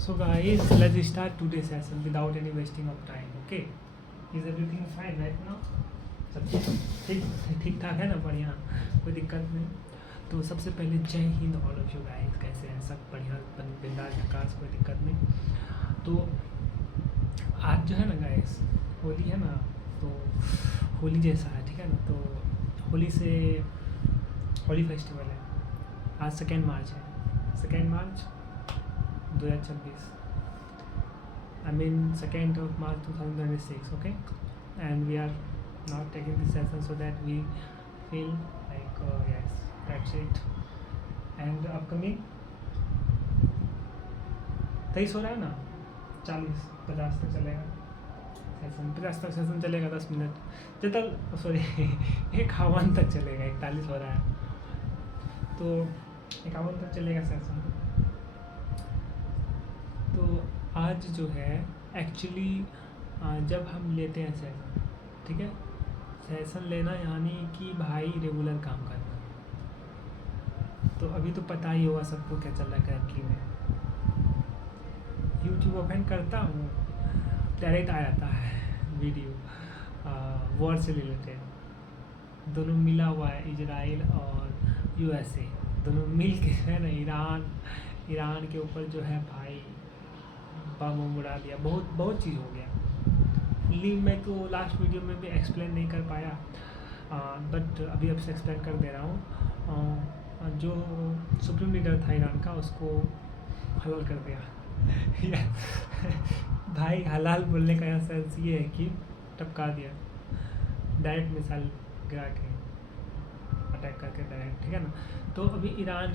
So guys, let's start today's session without any wasting of time. Okay? Is everything fine right now? सब ठीक ठीक ठाक है ना, बढ़िया, कोई दिक्कत नहीं। तो सबसे पहले जय Hind all of you guys, कैसे हैं सब? बढ़िया, बिंदास आकाश, कोई दिक्कत नहीं। तो आज जो है ना गाइस, होली है ना, तो होली जैसा है, ठीक है ना। तो होली फेस्टिवल है, आज 2 मार्च है, 2 मार्च 2026, I mean 2nd of March 2026, okay? And we are now taking this session so that we feel like yes, that's it. And upcoming 23 हो रहा है ना, 40-50 तक चलेगा सेशन, 50 तक सेशन चलेगा, 10 मिनट जब तक, सॉरी 51 तक चलेगा, 41 हो रहा है, तो 51 तक चलेगा सेशन। तो आज जो है एक्चुअली जब हम लेते हैं सेशन, ठीक है, सेशन लेना यानी कि भाई रेगुलर काम करना। तो अभी तो पता ही होगा सबको क्या चल रहा है करंटली में। यूट्यूब ओपन करता हूँ, डायरेक्ट आ जाता है वीडियो वॉर से रिलेटेड, दोनों मिला हुआ है, इजराइल और यूएसए दोनों मिल के है ना, ईरान के ऊपर जो है भाई बम उड़ा दिया, बहुत चीज़ हो गया। लीव में तो लास्ट वीडियो में भी एक्सप्लेन नहीं कर पाया, बट अभी अब से एक्सप्लेन कर दे रहा हूँ। जो सुप्रीम लीडर था ईरान का, उसको हलाल कर दिया भाई हलाल बोलने का सेंस ये है कि टपका दिया, डायरेक्ट मिसाइल गिरा के अटैक करके डायरेक्ट, ठीक है ना। तो अभी ईरान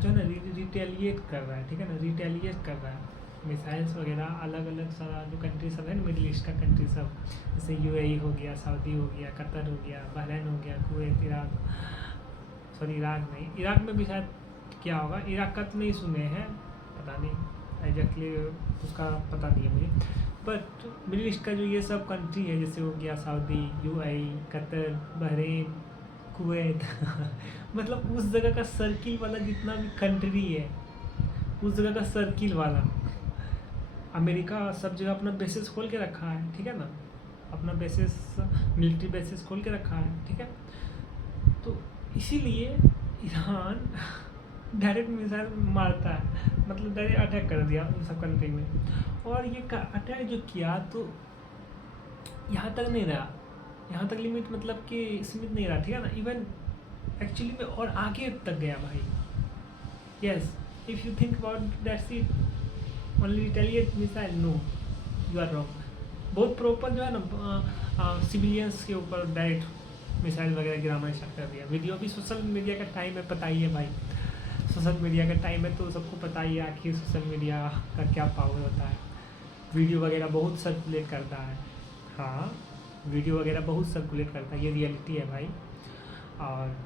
जो है ना रिटेलिएट कर रहा है, ठीक है ना, रिटेलिएट कर रहा है, मिसाइल्स वगैरह अलग अलग सारा जो कंट्री सब है ना, मिडिल ईस्ट का कंट्री सब, जैसे यूएई हो गया, सऊदी हो गया, कतर हो गया, बहरीन हो गया, कुवैत, इराक में भी शायद क्या होगा, इराक का तो नहीं सुने हैं, पता नहीं एग्जैक्टली उसका पता नहीं है मुझे, बट मिडिल ईस्ट का जो ये सब कंट्री है, जैसे हो गया Saudi, UAE, Qatar, Bahrain, Kuwait मतलब उस जगह का सर्किल वाला जितना भी कंट्री है, उस जगह का सर्किल वाला, अमेरिका सब जगह अपना बेसिस खोल के रखा है, ठीक है ना, अपना बेसिस, मिलिट्री बेसिस खोल के रखा है, ठीक है। तो इसीलिए ईरान डायरेक्ट मिसाइल मारता है, मतलब डायरेक्ट अटैक कर दिया उन सब कंट्री में। और ये अटैक जो किया तो यहाँ तक नहीं रहा, यहाँ तक लिमिट मतलब कि सीमित नहीं रहा, ठीक है ना, इवन एक्चुअली में और आगे तक गया भाई। Yes, if you think about that's it, only retaliate missile, no, you are wrong. बहुत प्रॉपर जो है ना सिविलियंस के ऊपर डायरेक्ट मिसाइल वगैरह गिराना स्टार्ट कर दिया। वीडियो भी सोशल मीडिया का टाइम है, पता ही है भाई, सोशल मीडिया का टाइम है तो सबको पता ही है आखिर सोशल मीडिया का क्या पावर होता है। वीडियो वगैरह बहुत सर्कुलेट करता है, हाँ वीडियो वगैरह बहुत सर्कुलेट करता है, ये रियलिटी है भाई, और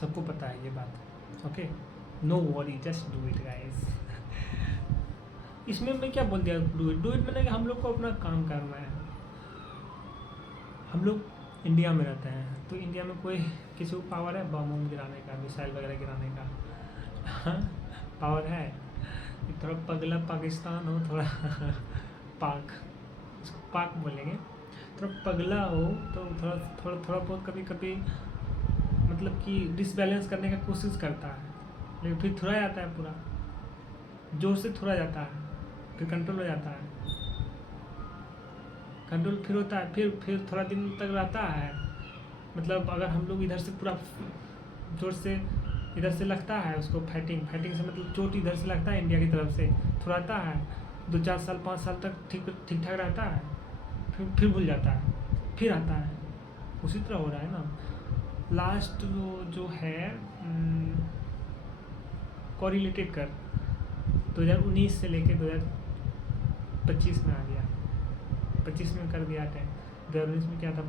सबको पता है ये बात, okay, no worry, just do it guys. इसमें मैं क्या बोल दिया, डू इट मैंने कि हम लोग को अपना काम करना है। हम लोग इंडिया में रहते हैं, तो इंडिया में कोई किसी को पावर है बम गिराने का, मिसाइल वगैरह गिराने का पावर है? थोड़ा पगला पाकिस्तान हो, थोड़ा पाक, इसको पाक बोलेंगे, थोड़ा पगला हो तो थोड़ा बहुत कभी कभी मतलब कि डिसबैलेंस करने का कोशिश करता है, लेकिन फिर थोड़ा जाता है, पूरा जोर से थोड़ा जाता है, फिर कंट्रोल हो जाता है, कंट्रोल फिर होता है, फिर थोड़ा दिन तक रहता है। मतलब अगर हम लोग इधर से पूरा जोर से इधर से लगता है उसको, फाइटिंग से मतलब चोट इधर से लगता है इंडिया की तरफ से, थोड़ा आता है 2-4 साल 5 साल तक ठीक ठाक रहता है, फिर भूल जाता है, फिर आता है, उसी तरह हो रहा है ना। लास्ट जो है कोरिलेटेड कर 2019 से लेके 2025 में आ गया, 25 में कर दिया था, 2019 में क्या था,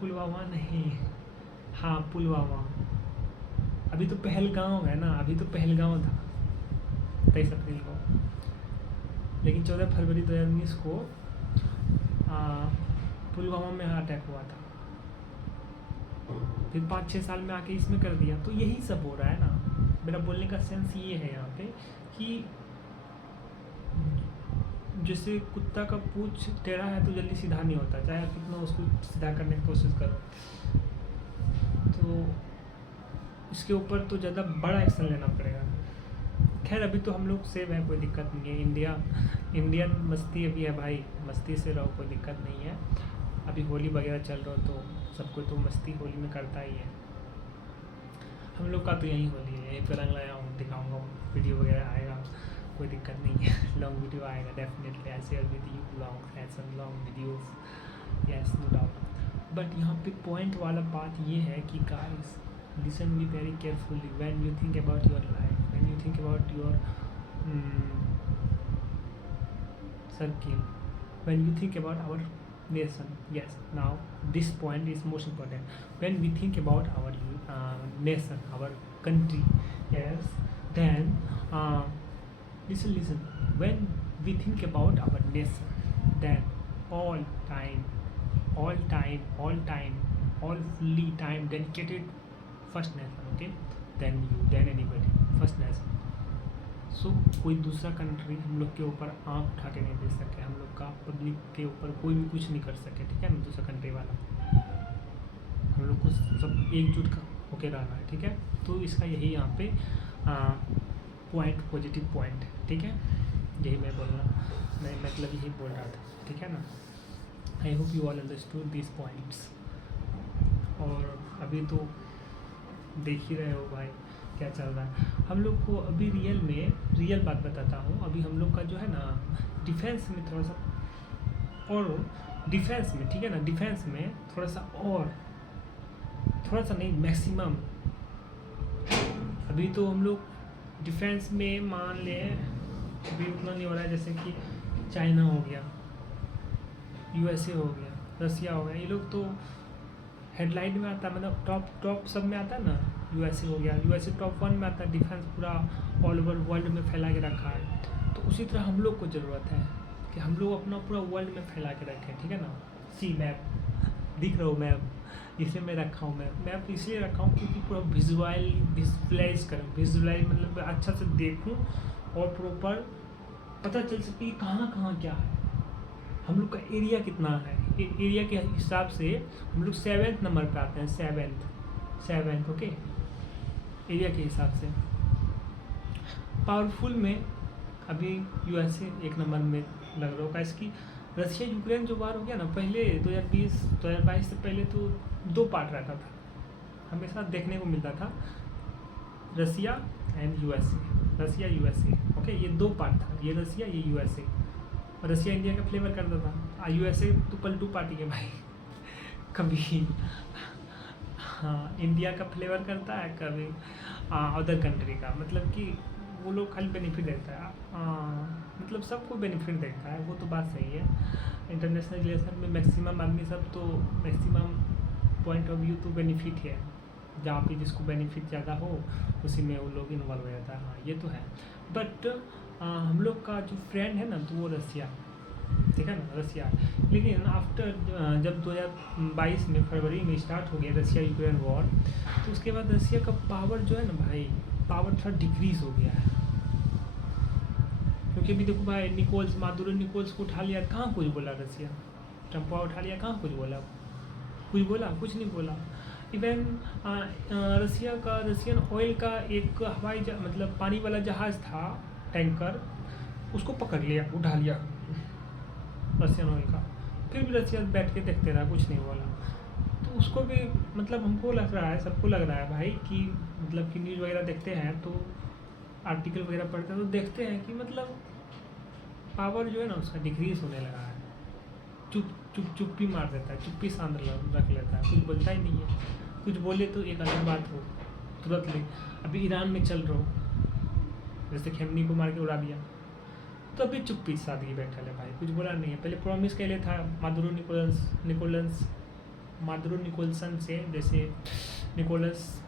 पुलवामा नहीं, हाँ पुलवामा, अभी तो पहलगांव है ना, अभी तो पहलगांव था 23 अप्रैल को, लेकिन 14 फरवरी 2019 को पुलवामा में अटैक हुआ था, फिर 5-6 साल में आके इसमें कर दिया। तो यही सब हो रहा है ना, मेरा बोलने का सेंस ये है यहाँ पे कि जैसे कुत्ता का पूंछ टेढ़ा है तो जल्दी सीधा नहीं होता, चाहे आप कितना उसको सीधा करने की कोशिश करो। तो इसके ऊपर तो ज़्यादा बड़ा एक्शन लेना पड़ेगा। खैर अभी तो हम लोग सेव हैं, कोई दिक्कत नहीं है। इंडियन मस्ती अभी है भाई, मस्ती से रहो, कोई दिक्कत नहीं है। अभी होली वगैरह चल रहा हो तो सबको तो मस्ती होली में करता ही है। हम लोग का तो यही होली है, यहीं पर रंग लाया हूँ, दिखाऊँगा, वीडियो वगैरह आएगा, कोई दिक्कत नहीं है। लॉन्ग वीडियो आएगा definitely, I share with you long videos, yes no doubt. But यहाँ पे पॉइंट वाला बात ये है कि guys listen me very carefully when you think about your life, when you think about your circle, when you think about our nation. Yes, now this point is most important. When we think about our nation, our country, yes, then listen, when we think about our nation, then all fully time dedicated first nation, okay, then you, then anybody, first nation. So कोई दूसरा country हम लोग के ऊपर आँख उठा के नहीं दे सके, हम लोग का पब्लिक के ऊपर कोई भी कुछ नहीं कर सके, ठीक है ना। दूसरा कंट्री वाला हम लोग को सब एकजुट होके रहना है, ठीक है। तो इसका यही यहाँ पे पॉइंट, पॉजिटिव पॉइंट, ठीक है। यही मैं मतलब यही बोल रहा था, ठीक है ना। I hope you all understood this points. और अभी तो देख ही रहे हो भाई क्या चल रहा है हम लोग को अभी। रियल बात बताता हूँ, अभी हम लोग का जो है ना डिफेंस में थोड़ा सा, और डिफेंस में, ठीक है ना, डिफेंस में थोड़ा सा नहीं, मैक्सिमम अभी तो हम लोग डिफेंस में मान ले अभी उतना नहीं हो रहा है। जैसे कि चाइना हो गया, यूएसए हो गया, रसिया हो गया, ये लोग तो हेडलाइन में आता है, मतलब टॉप सब में आता है ना। यूएसए हो गया, यूएसए टॉप 1 में आता है, डिफेंस पूरा ऑल ओवर वर्ल्ड में फैला के रखा है। तो उसी तरह हम लोग को ज़रूरत है कि हम लोग अपना पूरा वर्ल्ड में फैला के रखें, ठीक है ना। सी मैप दिख रहा हो, मैप इसलिए मैं रखा हूँ, मैप इसलिए रखा हूँ क्योंकि पूरा विजुअलाइज करूँ, विजुअलाइज मतलब अच्छा से देखूँ और प्रॉपर पता चल सके कि कहाँ क्या है, हम लोग का एरिया कितना है। एरिया के हिसाब से हम लोग 7th नंबर पे आते हैं, 7th, ओके, एरिया के हिसाब से। पावरफुल में अभी यूएसए 1 नंबर में लग रहा होगा। इसकी रशिया यूक्रेन जो वार हो गया ना, पहले 2022 से पहले तो 2 पार्ट रहता था, हमेशा देखने को मिलता था, Russia and USA, Russia USA, okay, ये 2 पार्ट था, ये रशिया ये यूएसए। रशिया इंडिया का फ्लेवर करता था, यूएसए तो पलटू पार्टी है भाई, कभी हाँ इंडिया का फ्लेवर करता है, कभी अदर कंट्री का, मतलब कि वो लोग खाली बेनिफिट देता है, मतलब सबको बेनिफिट देता है, वो तो बात सही है। इंटरनेशनल रिलेशन में मैक्सिमम आदमी सब तो मैक्सिमम पॉइंट ऑफ व्यू तो बेनिफिट है, जहाँ पे जिसको बेनिफिट ज़्यादा हो उसी में वो लोग इन्वॉल्व हो जाता है, हाँ ये तो है। बट हम लोग का जो फ्रेंड है ना तो वो रसिया, ठीक है ना, रसिया। लेकिन आफ्टर जब 2022 में फरवरी में स्टार्ट हो गया रसिया यूक्रेन वॉर, तो उसके बाद रसिया का पावर जो है ना भाई, पावर थोड़ा डिक्रीज़ हो गया है। क्योंकि अभी देखो भाई, मादुरो निकोल्स को उठा लिया, कहाँ कुछ बोला रसिया, ट्रम्पा उठा लिया, कहाँ कुछ बोला, कुछ नहीं बोला। इवन रसियन ऑयल का एक मतलब पानी वाला जहाज़ था, टैंकर, उसको पकड़ लिया, उठा लिया रसियन ऑयल का, फिर भी रसिया बैठ के देखते रहा, कुछ नहीं बोला। तो उसको भी मतलब हमको लग रहा है, सबको लग रहा है भाई कि मतलब कि न्यूज़ वगैरह देखते हैं तो आर्टिकल वगैरह पढ़ते हैं तो देखते हैं कि मतलब पावर जो है ना उसका डिक्रीज होने लगा है। चुप्पी मार देता है, चुप्पी शांत रख लेता है, कुछ बोलता ही नहीं है। कुछ बोले तो एक अलग बात हो तुरंत ले। अभी ईरान में चल रहा हो, जैसे खेमनी को मार के उड़ा दिया, तो अभी चुप्पी सादगी बैठा है भाई, कुछ बोला नहीं है। पहले प्रॉमिस के लिए था मादुरो निकोलसन से, जैसे निकोलस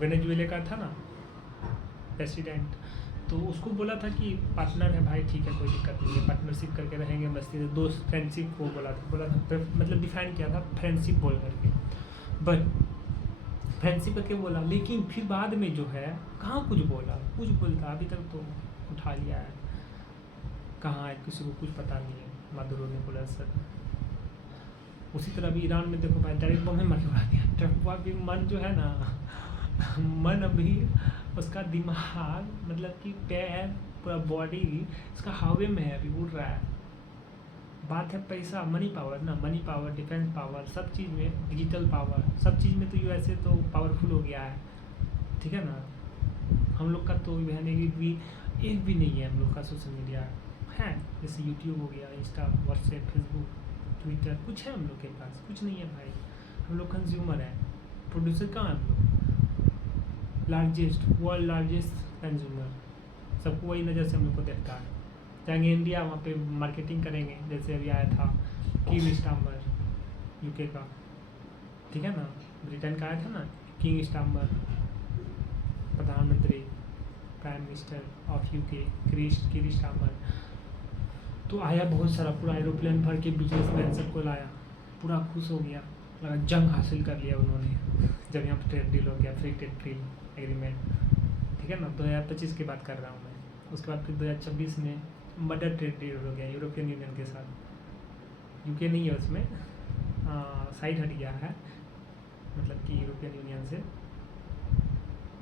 वेनेजुएला का था ना प्रेसिडेंट, तो उसको बोला था कि पार्टनर है भाई, ठीक है कोई दिक्कत नहीं है, पार्टनरशिप करके रहेंगे मस्ती से, दोस्त, फ्रेंडशिप को बोला था, मतलब डिफाइन किया था फ्रेंडशिप बोल करके। बट फ्रेंडशिप करके बोला, लेकिन फिर बाद में जो है कहाँ कुछ बोला, कुछ बोलता अभी तक तो उठा लिया है, कहाँ है किसी को कुछ पता नहीं है। मादुरो ने बोला सर। उसी तरह अभी ईरान में देखो भाई डायरेक्ट बम में मार उड़ा दिया। ट्रम्प का भी मन जो है ना मन अभी उसका दिमाग मतलब कि पैर पूरा बॉडी इसका हवा में है, अभी उड़ रहा है। बात है पैसा, मनी पावर ना, मनी पावर, डिफेंस पावर, सब चीज़ में डिजिटल पावर, सब चीज़ में तो यूएसए तो पावरफुल हो गया है, ठीक है ना। हम लोग का तो बहने भी एक भी नहीं है हम लोग का सोशल मीडिया है, जैसे यूट्यूब हो गया, इंस्टा, व्हाट्सएप, फेसबुक, ट्विटर, कुछ है हम लोग के पास? कुछ नहीं है भाई। हम लोग कंज्यूमर है, प्रोड्यूसर कहाँ है हम लोग? लार्जेस्ट, वर्ल्ड लार्जेस्ट कंज्यूमर, सबको वही नज़र से हम लोग को देखता है। जाएंगे इंडिया, वहाँ पे मार्केटिंग करेंगे, जैसे अभी आया था किंग स्टाम्बर यूके का, ठीक है ना, ब्रिटेन का आया था ना किंग स्टाम्बर, प्रधानमंत्री, प्राइम मिनिस्टर ऑफ यूके किंग स्टाम्बर। तो आया बहुत सारा, पूरा एरोप्लेन भर के बिजनेसमैन सबको लाया, पूरा खुश हो गया, लगा जंग हासिल कर लिया उन्होंने, जब यहाँ पर ट्रेड डील हो गया, फ्री ट्रेड डील एग्रीमेंट, ठीक है ना। 2025 की बात कर रहा हूँ मैं। उसके बाद फिर 2026 में मदर ट्रेड डील हो गया यूरोपियन यूनियन के साथ। यूके नहीं है उसमें, साइड हट गया है, मतलब कि यूरोपियन यूनियन से,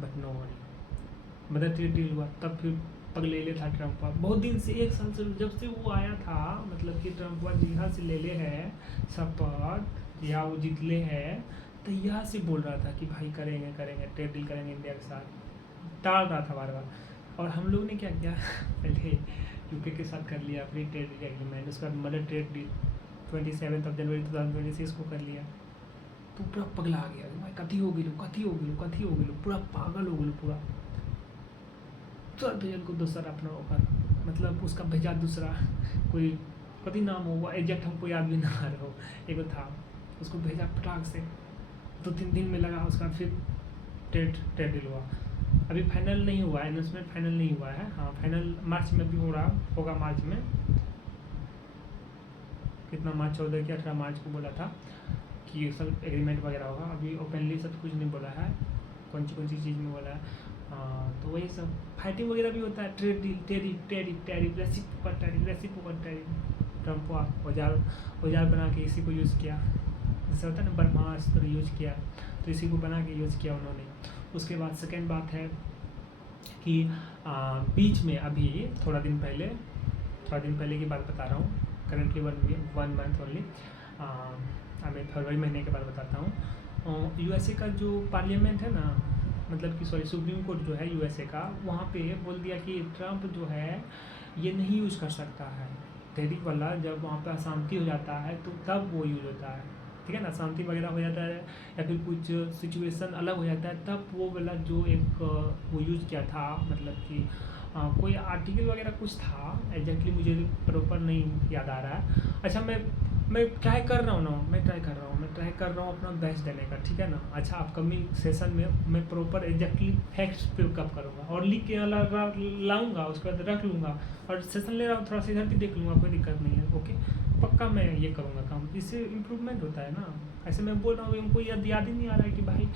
but no worry, mother trade deal हुआ। तब फिर पगलेले था ट्रम्प, बहुत दिन से, 1 साल से जब से वो आया था, मतलब कि ट्रम्प यहाँ से ले है शपथ, या वो जीतले है, तो यहाँ से बोल रहा था कि भाई करेंगे करेंगे ट्रेड डील करेंगे इंडिया के साथ, टाल रहा था बार बार। और हम लोग ने क्या किया पहले यूके के साथ कर लिया फ्री ट्रेड डील एग्रीमेंट, उसके बाद मदर ट्रेड डील 27 जनवरी 2026 को कर लिया। तो पूरा पगला आ गया भाई, कथी हो गई, पूरा पागल हो गई पूरा। तुरंत भेजल को दूसरा अपना ओकर, मतलब उसका भेजा दूसरा कोई, कथी नाम होगा एग्जैक्ट हमको याद भी ना आ रहा हो, एगो था, उसको भेजा फटाक से, 2-3 दिन में लगा, उसका फिर ट्रेड डील हुआ। अभी फाइनल नहीं हुआ है, इन्वेस्टमेंट फाइनल नहीं हुआ है, हाँ फाइनल मार्च में भी होगा मार्च में, कितना मार्च 14 या 18 मार्च को बोला था कि सब एग्रीमेंट वगैरह होगा। अभी ओपनली सब कुछ नहीं बोला है, कौन सी चीज़ में बोला है। तो वही सब फाइटिंग वगैरह भी होता है, trade deal, tariff, reciprocal tariff. Trump औजार बना के इसी को यूज़ किया, जैसे होता है ना ब्रह्मास्त्र यूज किया, तो इसी को बना के यूज़ किया उन्होंने। उसके बाद सेकेंड बात है कि बीच में अभी थोड़ा दिन पहले की बात बता रहा हूँ, करंटली 1 मंथ ओनली, मैं फरवरी महीने के बाद बताता हूँ। यूएसए का जो पार्लियामेंट है ना, मतलब कि सुप्रीम कोर्ट जो है यूएसए का, वहाँ पे बोल दिया कि ट्रम्प जो है ये नहीं यूज़ कर सकता है टैरिफ वाला, जब वहाँ पे अशांति हो जाता है तो तब वो यूज़ होता है, ठीक है ना, शांति वगैरह हो जाता है या फिर कुछ सिचुएशन अलग हो जाता है, तब वो वाला जो एक वो यूज़ किया था, मतलब कि कोई आर्टिकल वगैरह कुछ था, एग्जैक्टली मुझे प्रॉपर नहीं याद आ रहा है। अच्छा, मैं ट्राई कर रहा हूँ अपना बेस्ट देने का, ठीक है ना। अच्छा, अपकमिंग सेशन में मैं प्रॉपर एग्जैक्टली फैक्ट्स पिकअप करूँगा और लिख के लाऊंगा, उसके बाद रख लूँगा, और सेशन ले रहा हूँ थोड़ा सा इधर भी देख लूँगा, कोई दिक्कत नहीं है, ओके, पक्का मैं ये करूँगा काम, इससे इम्प्रूवमेंट होता है ना। ऐसे मैं बोल रहा हूँ, उनको याद ही नहीं आ रहा है कि भाई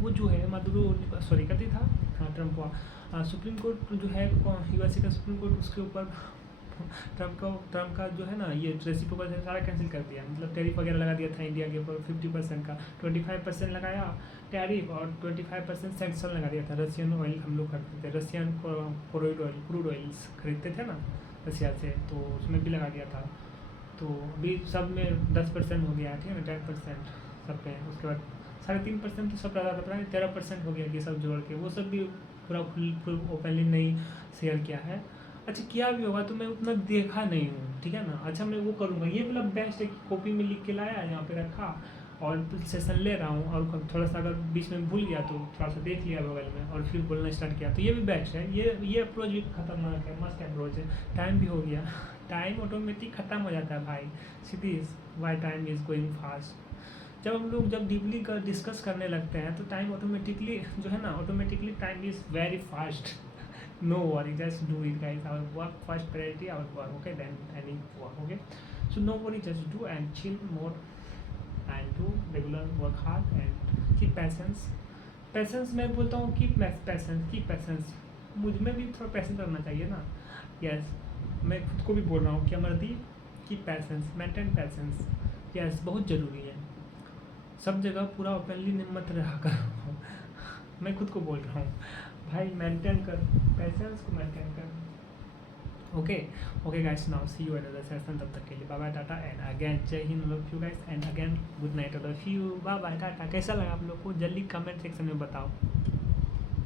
वो जो है कथी था, ट्रम्प सुप्रीम कोर्ट जो है यूएसए का सुप्रीम कोर्ट, उसके ऊपर ट्रम्प का जो है ना ये रेसिप्रोकल सारा कैंसिल कर दिया, मतलब टैरिफ वगैरह लगा दिया था इंडिया के ऊपर 50% का, 25% लगाया टैरिफ और 25% सैंक्शन लगा दिया था। रशियन ऑयल हम लोग खरीदते थे, रशियन क्रूड ऑयल्स खरीदते थे ना रशिया से, तो उसमें भी लगा दिया था। तो अभी सब में 10% हो गया, ठीक है ना, 10% सब पे। उसके बाद 3.5% तो सब ज़्यादा था, 13% हो गया, ये सब जोड़ के, वो सब भी पूरा फुल ओपनली नहीं शेयर किया है। अच्छा, किया भी होगा तो मैं उतना देखा नहीं हूँ, ठीक है ना। अच्छा, मैं वो करूँगा, ये मतलब बेस्ट है कि कॉपी में लिख के लाया, यहाँ पे रखा और सेशन ले रहा हूँ, और थोड़ा सा अगर बीच में भूल गया तो थोड़ा सा देख लिया बगल में और फिर बोलना स्टार्ट किया, तो ये भी बेस्ट है। ये अप्रोच भी खतरनाक है, मस्त अप्रोच है। टाइम भी हो गया, टाइम ऑटोमेटिक ख़त्म हो जाता है भाई, seriously time is going fast. जब हम लोग जब डिस्कस करने लगते हैं तो टाइम ऑटोमेटिकली जो है ना, automatically time is very fast. No worry, just do it guys, our work first priority, our work, okay, then any work, okay. So no worry, just do and chill more and do regular work hard and keep patience, patience मैं बोलता हूँ कि patience मुझ में भी थोड़ा patience रहना चाहिए ना। यस, मैं खुद को भी बोल रहा हूँ कि अमरदीप की पैसेंस, मेंटेन पैसेंस, यस बहुत ज़रूरी है। सब जगह पूरा ओपनली मत रहा करो मैं खुद को बोल रहा हूँ भाई, मेंटेन कर पैसेंस को, मेंटेन कर। Okay guys, now see you another session. तब तक के लिए bye bye, tata and again जय हिंद love you guys and again good night love you, bye bye tata. कैसा लगा आप लोग को जल्दी कमेंट सेक्शन में बताओ।